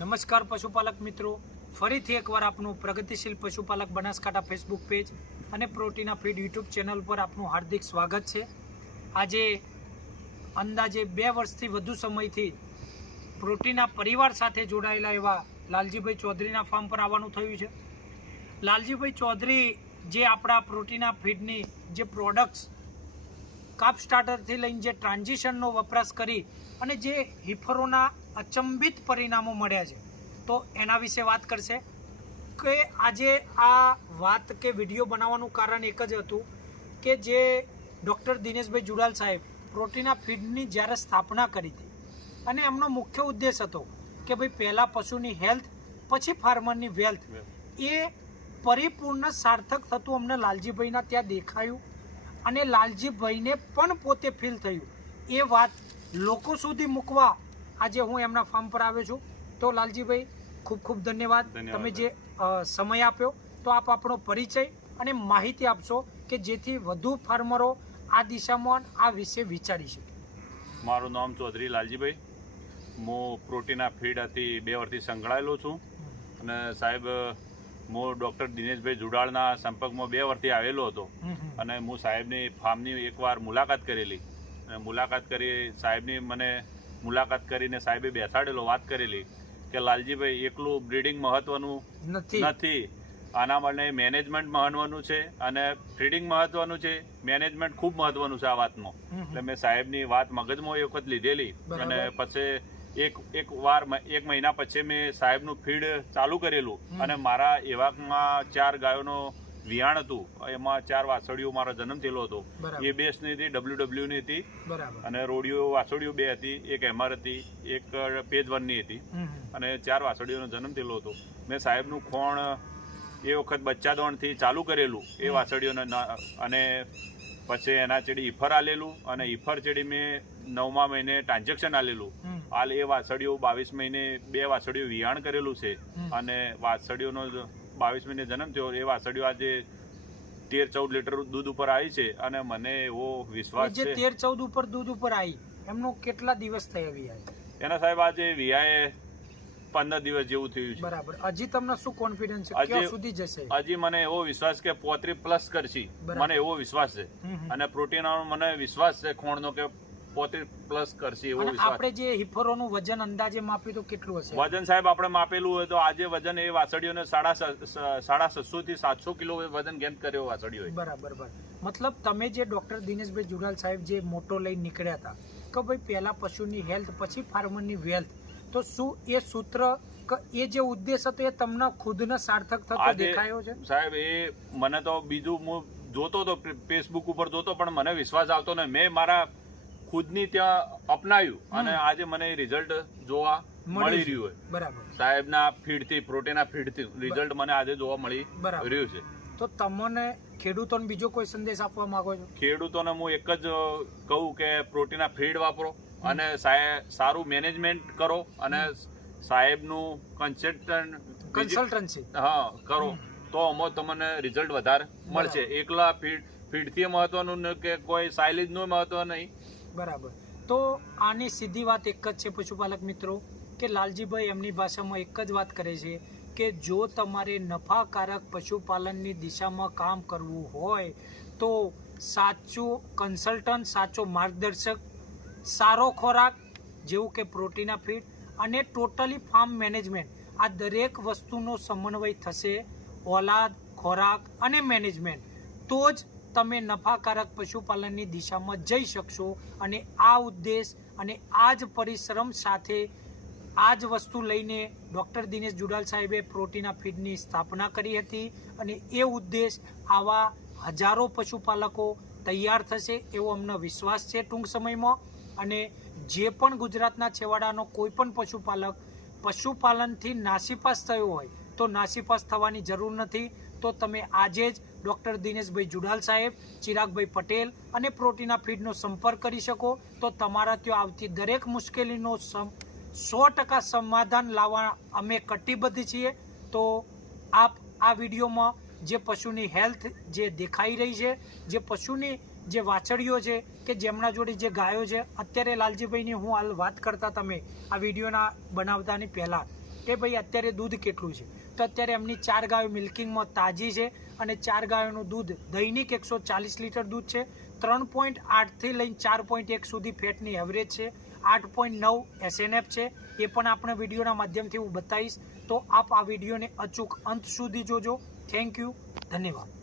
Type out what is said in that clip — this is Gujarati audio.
નમસ્કાર પશુપાલક મિત્રો, ફરીથી એકવાર આપનું પ્રગતિશીલ પશુપાલક બનાસકાંઠા ફેસબુક પેજ અને પ્રોટીના ફીડ યુટ્યુબ ચેનલ પર આપનું હાર્દિક સ્વાગત છે। આજે અંદાજે 2 વર્ષથી વધુ સમયથી પ્રોટીના પરિવાર સાથે જોડાયેલા એવા લાલજીભાઈ ચૌધરીના ફાર્મ પર આવવાનું થયું છે। લાલજીભાઈ ચૌધરી જે આપણા પ્રોટીના ફીડની જે પ્રોડક્ટ્સ કાપ સ્ટાર્ટરથી લઈને જે ટ્રાન્ઝિશનનો વપરાશ કરી અને જે હિફરોના અચંબિત પરિણામો મળ્યા છે, તો એના વિશે વાત કરશે કે આજે આ વાત કે વિડીયો બનાવવાનું કારણ એક જ હતું કે જે ડૉક્ટર દિનેશભાઈ જુડાલ સાહેબ પ્રોટીના ફીડની જ્યારે સ્થાપના કરી હતી અને એમનો મુખ્ય ઉદ્દેશ હતો કે ભાઈ પહેલાં પશુની હેલ્થ પછી ફાર્મરની વેલ્થ, એ પરિપૂર્ણ સાર્થક થતું અમને લાલજીભાઈના ત્યાં દેખાયું અને લાલજીભાઈને પણ પોતે ફીલ થયું। એ વાત લોકો સુધી મૂકવા આજે હું એમના ફાર્મ પર આવ્યો છું। તો લાલજીભાઈ ખૂબ ખૂબ ધન્યવાદ, તમે જે સમય આપ્યો। તો આપ આપણો પરિચય અને માહિતી આપશો કે જેથી વધુ ફાર્મરો આ દિશામાં આ વિશે વિચારી શકે। મારું નામ ચૌધરી લાલજીભાઈ, હું પ્રોટીના ફીડથી 2 વર્ષથી સંકળાયેલો છું અને સાહેબ હું ડૉક્ટર દિનેશભાઈ જુડાળના સંપર્કમાં 2 વર્ષથી આવેલો હતો અને હું સાહેબની ફાર્મની એકવાર મુલાકાત કરેલી અને મુલાકાત કરી સાહેબની મને મુલાકાત કરીને સાહેબે બેસાડેલો, વાત કરેલી કે લાલજીભાઈ એકલું બ્રીડિંગ મહત્વનું નથી, આના માટે મેનેજમેન્ટ મહત્વનું છે અને ફીડિંગ મહત્વનું છે, મેનેજમેન્ટ ખૂબ મહત્વનું છે આ વાતમાં। એટલે મેં સાહેબની વાત મગજમાં એક વખત લીધેલી અને પછી એક મહિના પછી મેં સાહેબનું ફીડ ચાલુ કરેલું અને મારા એવામાં 4 ગાયોનો વિયાણ હતું, એમાં 4 વાછડીઓ મારો જન્મ થયેલો હતો। એ બેસની હતી, WW ની હતી અને રોડિયો વાછડીઓ 2 હતી, એક એમઆર હતી, એક પેજ 1 ની હતી અને 4 વાછડીઓનો જન્મ થયેલો હતો। મેં સાહેબનું ખોણ એ વખત બચ્ચા દોણથી ચાલુ કરેલું એ વાછડીઓને અને પછી એના ચેડી ઈફર આલેલું અને ઈફર ચેડી મેં 9મા મહિને ટ્રાન્ઝેક્શન આલેલું। હાલ એ વાછડીઓ 22 મહિને 2 વાછડીઓ વિયાણ કરેલું છે અને વાછડીઓનો 22 મહિને જન્મ થયો, એ વાછડીઓ આજે 13-14 લીટર દૂધ ઉપર આવી છે અને મને એવો વિશ્વાસ છે। 13-14 ઉપર દૂધ ઉપર આવી, એમનો કેટલા દિવસ થયા વિયાય? એના સાહેબ આજે વિયાએ 15 દિવસ જેવું થયું છે। બરાબર। હજી તમને શું કોન્ફિડન્સ છે, ક્યાં સુધી જશે? હજી મને એવો વિશ્વાસ કે 35+ કરશે, મને એવો વિશ્વાસ છે અને પ્રોટીનનો મને વિશ્વાસ છે ખોણનો કે 35+ કરશે એવો વિશ્વાસ। આપણે જે હિફરોનું વજન અંદાજે માપ્યું તો કેટલું હશે? વજન સાહેબ આપણે માપેલું હોય તો આજે વજન એ વાછડીઓને 650 થી 700 કિલો વજન ગેન કર્યો વાછડીઓ। બરાબર। મતલબ તમે જે ડોક્ટર દિનેશભાઈ જુડાલ સાહેબ જે મોટો લઈને નીકળ્યા હતા કે ભાઈ પહેલા પશુની હેલ્થ પછી ફાર્મરની વેલ્થ, તો શું એ સૂત્ર એ જે ઉદ્દેશ હતો એ તમને ખુદને સાર્થક થતો દેખાયો છે? સાહેબ એ મને તો બીજું હું જોતો તો ફેસબુક ઉપર જોતો પણ મને વિશ્વાસ આવતો નહીં, મેં મારા ખુદની ત્યાં અપનાવ્યું અને આજે મને રિઝલ્ટ જોવા મળી રહ્યું હોય। બરાબર। સાહેબના ફીડથી, પ્રોટીના ફીડથી રિઝલ્ટ મને આજે જોવા મળી રહ્યું છે। તો તમને ખેડૂતોને બીજો કોઈ સંદેશ આપવા માંગો છો? ખેડૂતોને હું એક જ કહું કે પ્રોટીના ફીડ વાપરો અને સારું મેનેજમેન્ટ કરો અને સાહેબનું કન્સલ્ટન્સી કરો તો આમાં તમને રિઝલ્ટ વધારે મળશે। એકલા ફીડથી મહત્વનું કે કોઈ સાયલેજનું મહત્વ નહીં। બરાબર। તો આની સીધી વાત એક જ છે પશુપાલક મિત્રો કે લાલજીભાઈ એમની ભાષામાં એક જ વાત કરે છે કે જો તમારે નફાકારક પશુપાલનની દિશામાં કામ કરવું હોય તો સાચું કન્સલ્ટન્ટ, સાચો માર્ગદર્શક, સારો ખોરાક જેવું કે પ્રોટીના ફીડ અને ટોટલી ફાર્મ મેનેજમેન્ટ, આ દરેક વસ્તુનો સમન્વય થશે, ઓલાદ, ખોરાક અને મેનેજમેન્ટ, તો જ તમે નફાકારક પશુપાલનની દિશામાં જઈ શકશો। અને આ ઉદ્દેશ અને આ જ પરિશ્રમ સાથે આ જ વસ્તુ લઈને ડૉક્ટર દિનેશ જુડાલ સાહેબે પ્રોટીના ફીડની સ્થાપના કરી હતી અને એ ઉદ્દેશ આવા હજારો પશુપાલકો તૈયાર થશે એવો અમને વિશ્વાસ છે ટૂંક સમયમાં। અને જે પણ ગુજરાતના છેવાડાનો કોઈ પણ પશુપાલક પશુપાલનથી નાસીપાસ થયો હોય તો નાસીપાસ થવાની જરૂર નથી। તો તમે આજે જ ડૉક્ટર દિનેશભાઈ જુડાલ સાહેબ, ચિરાગભાઈ પટેલ અને પ્રોટીના ફીડનો સંપર્ક કરી શકો તો તમારા ત્યાં આવતી દરેક મુશ્કેલીનો 100% સમાધાન લાવવા અમે કટિબદ્ધ છીએ। તો આપ આ વિડીયોમાં જે પશુની હેલ્થ જે દેખાઈ રહી છે, જે પશુની જે વાછડીઓ છે કે જેમના જોડે જે ગાયો છે, અત્યારે લાલજીભાઈની હું હાલ વાત કરતા તમે આ વિડીયોના બનાવતાની પહેલાં કે ભાઈ અત્યારે દૂધ કેટલું છે, તો અત્યારે એમની 4 ગાયો મિલ્કિંગમાં તાજી છે અને 4 ગાયોનું દૂધ દૈનિક 140 લીટર દૂધ છે. 3.8થી લઈને 4.1 સુધી ફેટની એવરેજ છે. 8.9 SNF છે. એ પણ આપણે વિડીયોના માધ્યમથી હું બતાવીશ. તો આપ આ વિડીયોને અચૂક અંત સુધી જોજો. થેન્ક યુ, ધન્યવાદ.